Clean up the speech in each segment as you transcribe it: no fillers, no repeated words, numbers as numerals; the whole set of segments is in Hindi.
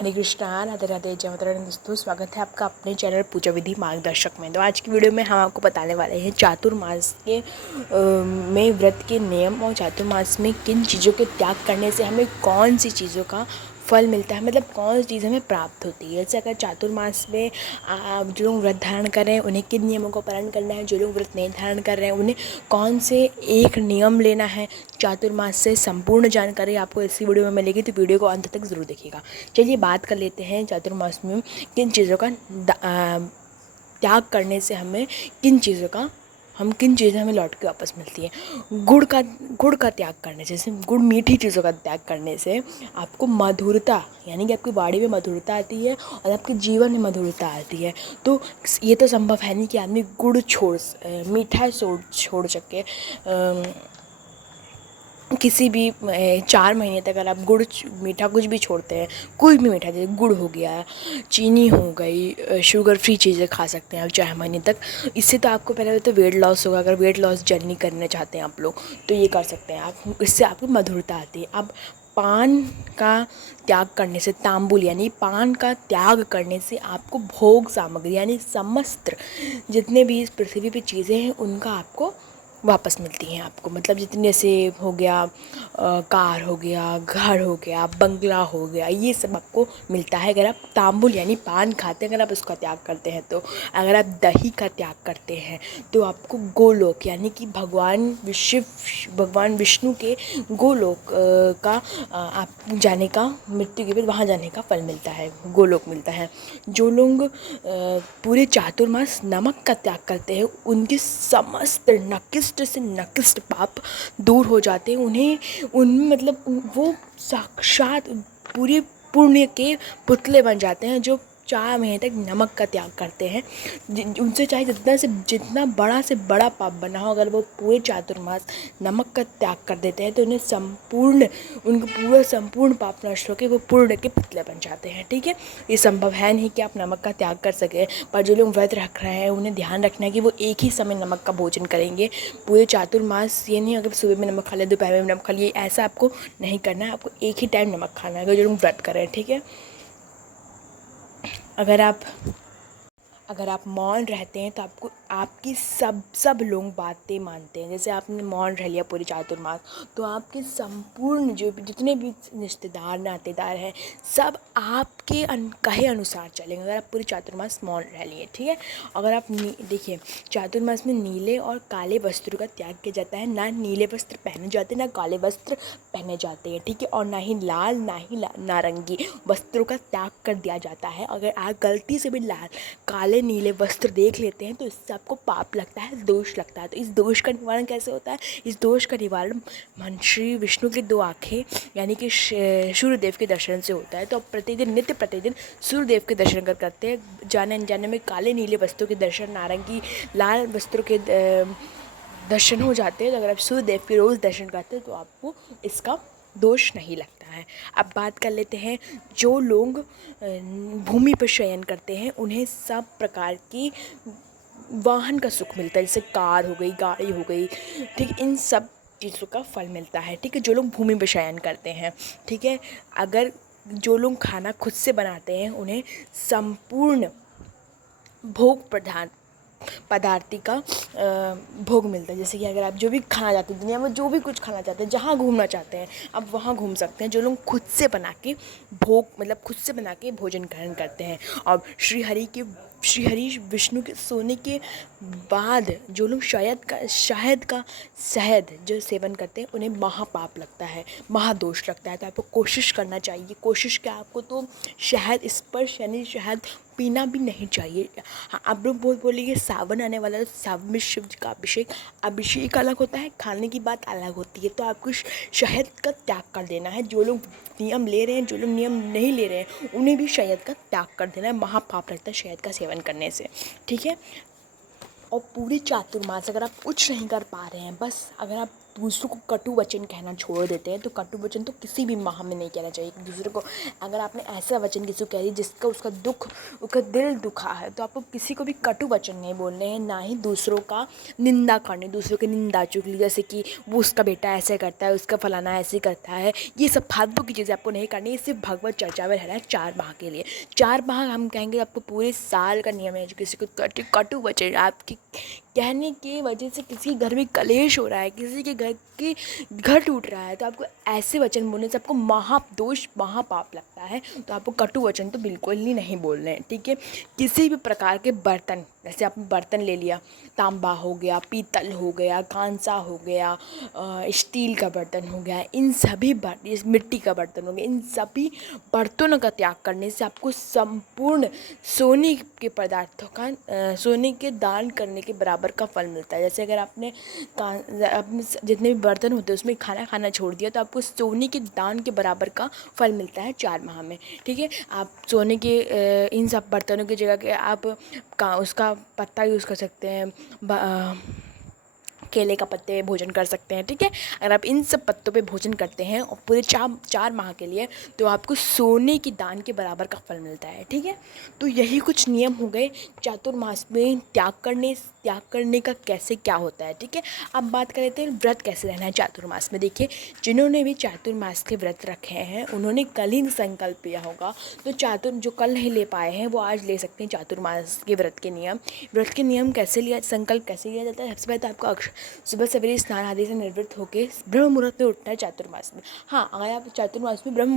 हरे कृष्णा, राधे राधे, जय माता रानी। दोस्तों, स्वागत है आपका अपने चैनल पूजा विधि मार्गदर्शक में। तो आज की वीडियो में हम आपको बताने वाले हैं चातुर्मास के में व्रत के नियम और चातुर्मास में किन चीज़ों के त्याग करने से हमें कौन सी चीज़ों का फल मिलता है, मतलब कौन सी चीज़ हमें प्राप्त होती है। जैसे अगर चातुर्मास में जो लोग व्रत धारण कर रहे हैं उन्हें किन नियमों का पालन करना है, जो लोग व्रत नहीं धारण कर रहे हैं उन्हें कौन से एक नियम लेना है। चातुर्मास से संपूर्ण जानकारी आपको इसी वीडियो में मिलेगी, तो वीडियो को अंत तक ज़रूर देखिएगा। चलिए बात कर लेते हैं चातुर्मास में किन चीज़ों का त्याग करने से हमें किन चीज़ें हमें लौट के वापस मिलती है। गुड़ का त्याग करने से, जैसे गुड़ मीठी चीज़ों का त्याग करने से आपको मधुरता, यानी कि आपकी बॉडी में मधुरता आती है और आपके जीवन में मधुरता आती है। तो ये तो संभव है नहीं कि आदमी मीठा छोड़ सके। किसी भी 4 महीने तक अगर आप मीठा कुछ भी छोड़ते हैं, कोई भी मीठा, जैसे गुड़ हो गया, चीनी हो गई, शुगर फ्री चीज़ें खा सकते हैं आप 4 महीने तक। इससे तो आपको पहले तो वेट लॉस होगा। अगर वेट लॉस जर्नी करना चाहते हैं आप लोग तो ये कर सकते हैं आप, इससे आपको मधुरता आती है। अब पान का त्याग करने से, तांबुल यानी पान का त्याग करने से आपको भोग सामग्री यानी समस्त जितने भी इस पृथ्वी पे चीज़ें हैं उनका आपको वापस मिलती हैं आपको। मतलब जितने से हो गया, कार हो गया, घर हो गया, बंगला हो गया, ये सब आपको मिलता है अगर आप तांबुल यानी पान खाते हैं, अगर आप उसका त्याग करते हैं। तो अगर आप दही का त्याग करते हैं तो आपको गोलोक यानी कि भगवान विष्णु के गोलोक का आप जाने का, मृत्यु के बाद वहाँ जाने का फल मिलता है, गोलोक मिलता है। जो लोग पूरे चातुर्मास नमक का त्याग करते हैं उनके समस्त नकिष्ट से नकिष्ट पाप दूर हो जाते हैं। उनमें मतलब वो साक्षात पूरे पुण्य के पुतले बन जाते हैं जो 4 महीने तक नमक का त्याग करते हैं। उनसे चाहे जितना बड़ा से बड़ा पाप बना हो, अगर वो पूरे चातुर्मास नमक का त्याग कर देते हैं तो उनका पूरा संपूर्ण पाप नष्ट होकर वो पुण्य के पुतले बन जाते हैं। ठीक है, ये संभव है नहीं कि आप नमक का त्याग कर सकें, पर जो लोग व्रत रख रहे हैं उन्हें ध्यान रखना है कि वो एक ही समय नमक का भोजन करेंगे पूरे चातुर्मास। ये नहीं अगर सुबह में नमक खा लिया, दोपहर में नमक खा लिया, ऐसा आपको नहीं करना है। आपको एक ही टाइम नमक खाना है अगर जो लोग व्रत कर रहे हैं। ठीक है, अगर आप मौन रहते हैं तो आपको आपकी सब लोग बातें मानते हैं। जैसे आपने मौन रह लिया पूरे चातुर्मास तो आपके संपूर्ण जितने भी रिश्तेदार नातेदार हैं सब आपके कहे अनुसार चलेंगे अगर आप पूरे चातुर्मास मौन रह लिए। ठीक है, अगर आप देखिए चातुर्मास में नीले और काले वस्त्रों का त्याग किया जाता है। ना नीले वस्त्र पहने जाते ना काले वस्त्र पहने जाते हैं। ठीक है, और ना ही लाल ना ही नारंगी वस्त्रों का त्याग कर दिया जाता है। अगर आप गलती से भी काले नीले वस्त्र देख लेते हैं तो इससे आपको पाप लगता है, दोष लगता है। तो इस दोष का निवारण कैसे होता है? इस दोष का निवारण श्री विष्णु की 2 आँखें यानी कि सूर्यदेव के दर्शन से होता है। तो आप नित्य प्रतिदिन सूर्यदेव के दर्शन करते हैं। जाने अनजाने में काले नीले वस्त्रों के दर्शन, नारंगी लाल वस्त्रों के दर्शन हो जाते हैं। तो अगर आप सूर्यदेव के रोज़ दर्शन करते हैं तो आपको इसका दोष नहीं लगता है। अब बात कर लेते हैं जो लोग भूमि पर शयन करते हैं उन्हें सब प्रकार की वाहन का सुख मिलता है, जैसे कार हो गई, गाड़ी हो गई। ठीक है, इन सब चीज़ों का फल मिलता है। ठीक है, जो लोग भूमि पर शयन करते हैं। ठीक है, अगर जो लोग खाना खुद से बनाते हैं उन्हें संपूर्ण भोग पदार्थी का भोग मिलता है। जैसे कि अगर आप जो भी खाना चाहते हैं, दुनिया में जो भी कुछ खाना चाहते हैं, जहाँ घूमना चाहते हैं आप वहाँ घूम सकते हैं। जो लोग खुद से बना के भोजन ग्रहण करते हैं। और श्री हरि विष्णु के सोने के बाद जो लोग शहद जो सेवन करते हैं उन्हें महापाप लगता है, महादोष लगता है। तो आपको कोशिश करना चाहिए, कोशिश क्या, आपको तो शहद स्पर्श यानी शहद पीना भी नहीं चाहिए। हाँ, आप लोग बोलिए सावन आने वाला है, सावन में शिव जी का अभिषेक अलग होता है, खाने की बात अलग होती है। तो आपको शहद का त्याग कर देना है। जो लोग नियम ले रहे हैं, जो लोग नियम नहीं ले रहे हैं उन्हें भी शहद का त्याग कर देना है। महापाप लगता है शहद का सेवन करने से। ठीक है, और पूरी चातुर्मास अगर आप कुछ नहीं कर पा रहे हैं, बस अगर आप दूसरों को कटु वचन कहना छोड़ देते हैं। तो कटु वचन तो किसी भी माह में नहीं कहना चाहिए दूसरे को। अगर आपने ऐसा वचन किसी को कह दिया जिसका उसका दिल दुखा है, तो आपको किसी को भी कटु वचन नहीं बोलने हैं, ना ही दूसरों का निंदा करनी, दूसरों की निंदा चुगली, जैसे कि वो उसका बेटा ऐसे करता है, उसका फलाना ऐसे करता है, ये सब फालतू की चीज़ें आपको नहीं करनी। ये सिर्फ भगवत चर्चा में रहना है 4 माह के लिए। 4 माह हम कहेंगे आपको पूरे साल का नियम है। जो किसी को कटु वचन आपकी कहने की वजह से किसी घर में कलेश हो रहा है, किसी के घर टूट रहा है, तो आपको ऐसे वचन बोलने से आपको महादोष महापाप लगता है। तो आपको कटु वचन तो बिल्कुल ही नहीं बोलने हैं, ठीक है। किसी भी प्रकार के बर्तन, जैसे आपने बर्तन ले लिया, तांबा हो गया, पीतल हो गया, कांसा हो गया, स्टील का बर्तन हो गया, इन सभी मिट्टी का बर्तन हो गया, इन सभी बर्तनों का त्याग करने से आपको संपूर्ण सोने के पदार्थों का सोने के दान करने के बराबर का फल मिलता है। जैसे अगर आपने जितने भी बर्तन होते हैं उसमें खाना खाना छोड़ दिया, तो आपको सोने के दान के बराबर का फल मिलता है 4 माह में, ठीक है। आप सोने के इन सब बर्तनों की जगह के आप उसका पत्ता यूज़ कर सकते हैं, केले का पत्ते भोजन कर सकते हैं, ठीक है। अगर आप इन सब पत्तों पे भोजन करते हैं और पूरे 4 माह के लिए, तो आपको सोने की दान के बराबर का फल मिलता है, ठीक है। तो यही कुछ नियम हो गए चातुर्मास में त्याग करने का कैसे क्या होता है, ठीक है। अब बात कर लेते हैं व्रत कैसे रहना है चातुर्मास में। देखिए, जिन्होंने भी चातुर्मास के व्रत रखे हैं उन्होंने कल ही संकल्प लिया होगा, तो जो कल नहीं ले पाए हैं वो आज ले सकते हैं चातुर्मास के व्रत के नियम कैसे संकल्प कैसे लिया जाता है। सबसे पहले तो आपको सुबह सवेरे स्नान आदि से निवृत्त होकर ब्रह्म मुहूर्त में उठना है चातुर्मास में। हाँ, अगर आप चातुर्मास में ब्रह्म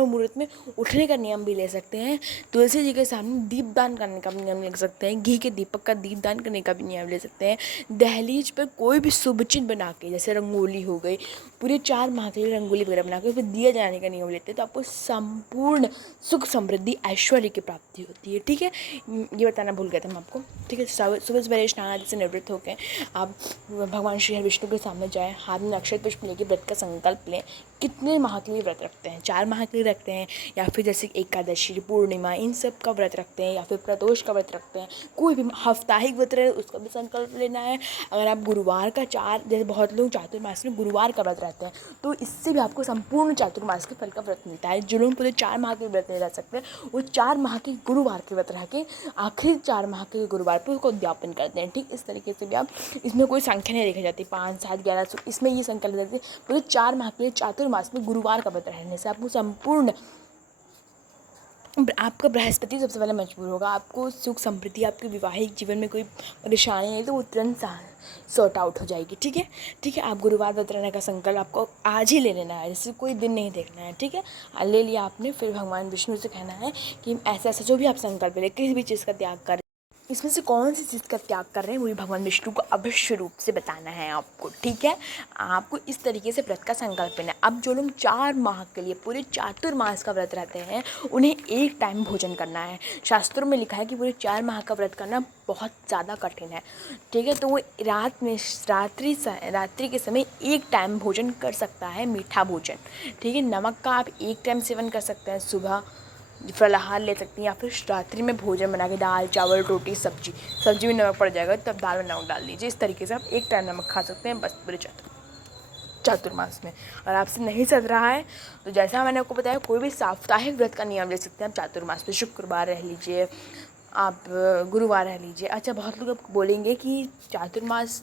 मुहूर्त में उठने का नियम भी ले सकते हैं। तुलसी जी के सामने दीपदान करने का भी नियम ले सकते हैं, घी के दीपक का दीपदान करने का भी नियम ले सकते हैं। दहलीज पर कोई भी शुभ चिन्ह बना के, जैसे रंगोली हो गई, पूरे 4 माह के लिए रंगोली वगैरह बना के उस पर दिया जाने का नियम लेते हैं, तो आपको संपूर्ण सुख समृद्धि ऐश्वर्य की प्राप्ति होती है, ठीक है। ये बताना भूल गए थे हम आपको, ठीक है। सुबह सवेरे स्नान आदि से निवृत्त होकर आप भगवान श्री हरि विष्णु के सामने जाएं, हाथ में अक्षय पुष्प लेके व्रत का संकल्प लें। कितने माह के लिए व्रत रखते हैं? 4 माह के लिए रखते हैं, या फिर जैसे एकादशी, पूर्णिमा, इन सब का व्रत रखते हैं, या फिर प्रदोष का व्रत रखते हैं। कोई भी हफ्ताहिक व्रत रहे उसका भी संकल्प लेना है। अगर आप गुरुवार का जैसे बहुत लोग चातुर्मास में गुरुवार का व्रत रहते हैं, तो इससे भी आपको संपूर्ण चातुर्मास के फल का व्रत मिलता है। जो लोग पूरे 4 माह के व्रत नहीं रह सकते, वो 4 माह के गुरुवार के व्रत रह के आखिरी 4 माह के गुरुवार पर उसको उद्यापन करते हैं, ठीक। इस तरीके से भी आप, इसमें कोई संख्या नहीं देखी जाती 5, 7, 11, इसमें ये संकल्प देते हैं पूरे 4 माह के लिए चातुर्मास में गुरुवार का व्रत रहने से आपको संपूर्ण आपका बृहस्पति सबसे पहले मजबूर होगा, आपको सुख समृद्धि, आपके वैवाहिक जीवन में कोई परेशानी नहीं तो वो तुरंत सॉर्ट आउट हो जाएगी, ठीक है। ठीक है, आप गुरुवार व्रत रहने का संकल्प आपको आज ही ले लेना है, जैसे कोई दिन नहीं देखना है, ठीक है। ले लिया आपने, फिर भगवान विष्णु से कहना है कि ऐसा ऐसा जो भी आप संकल्प ले, किसी भी चीज़ का त्याग कर, इसमें से कौन सी चीज़ का त्याग कर रहे हैं, वही भगवान विष्णु को अवश्य रूप से बताना है आपको, ठीक है। आपको इस तरीके से व्रत का संकल्प लेना है। अब जो लोग 4 माह के लिए पूरे चातुर्मास का व्रत रहते हैं, उन्हें एक टाइम भोजन करना है। शास्त्रों में लिखा है कि पूरे 4 माह का व्रत करना बहुत ज़्यादा कठिन है, ठीक है। तो वो रात्रि के समय एक टाइम भोजन कर सकता है, मीठा भोजन, ठीक है। नमक का आप एक टाइम सेवन कर सकते हैं, सुबह फलाहार ले सकती हैं, या फिर रात्रि में भोजन बना के दाल चावल रोटी सब्जी में नमक पड़ जाएगा तब दाल में नमक डाल दीजिए। इस तरीके से आप एक टाइम नमक खा सकते हैं बस पूरे चातुर्मास में। और आपसे नहीं चल रहा है तो जैसा मैंने आपको बताया, कोई भी साप्ताहिक व्रत का नियम ले सकते हैं आप चातुर्मास में। शुक्रवार रह लीजिए, आप गुरुवार रह लीजिए। अच्छा, बहुत लोग आपको बोलेंगे कि चातुर्मास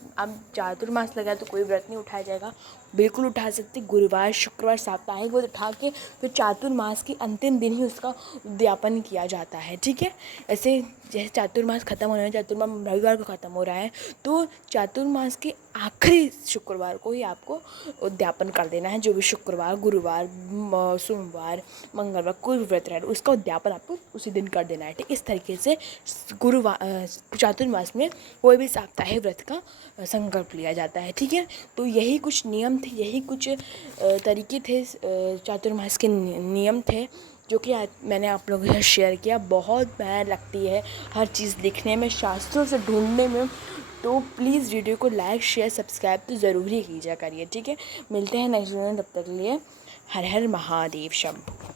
लगा तो कोई व्रत नहीं उठाया जाएगा। बिल्कुल उठा सकते, गुरुवार शुक्रवार साप्ताहिक व्रत उठा के फिर चातुर्मास के अंतिम दिन ही उसका उद्यापन किया जाता है, ठीक है। जैसे चातुर्मास खत्म होने में, चातुर्मास रविवार को ख़त्म हो रहा है, तो चातुर्मास के आखिरी शुक्रवार को ही आपको उद्यापन कर देना है। जो भी शुक्रवार, गुरुवार, सोमवार, मंगलवार कोई भी व्रत रहे उसका उद्यापन आपको उसी दिन कर देना है, ठीक। इस तरीके से चातुर्मास में कोई भी साप्ताहिक व्रत का संकल्प लिया जाता है, ठीक है। तो यही कुछ नियम थे, यही कुछ तरीके थे, चातुर्मास के नियम थे जो कि मैंने आप लोगों के साथ शेयर किया। बहुत मेहनत लगती है हर चीज़ लिखने में, शास्त्रों से ढूंढने में, तो प्लीज़ वीडियो को लाइक शेयर सब्सक्राइब तो ज़रूर ही कीजिए करिए, ठीक है। मिलते हैं नेक्स्ट वीडियो में, तब तक के लिए हर हर महादेव शंभू।